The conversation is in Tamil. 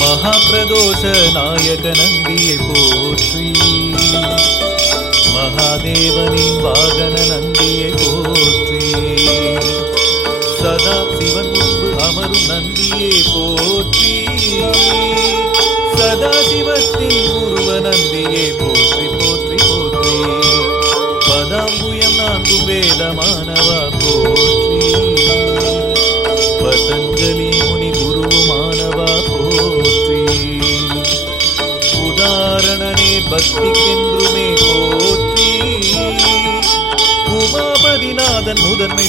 महाप्रदोष नायक नंदिये पोற்றி महादेवनिன் வாகன நந்தியை போற்றி சதா சிவன் முன்பு அமரும் நந்தியை போற்றி சதா சிவத்தின் உருவ நந்தியை போற்றி போற்றி போற்றி பதாம்புயம் நான்கும் வேதமானவா போற்றி பதஞ்சலி முனி குருமானவா போற்றி உதாரணனே பக்திக்கென்றுமே போற்றி உமாபதிநாதன் முதன்மை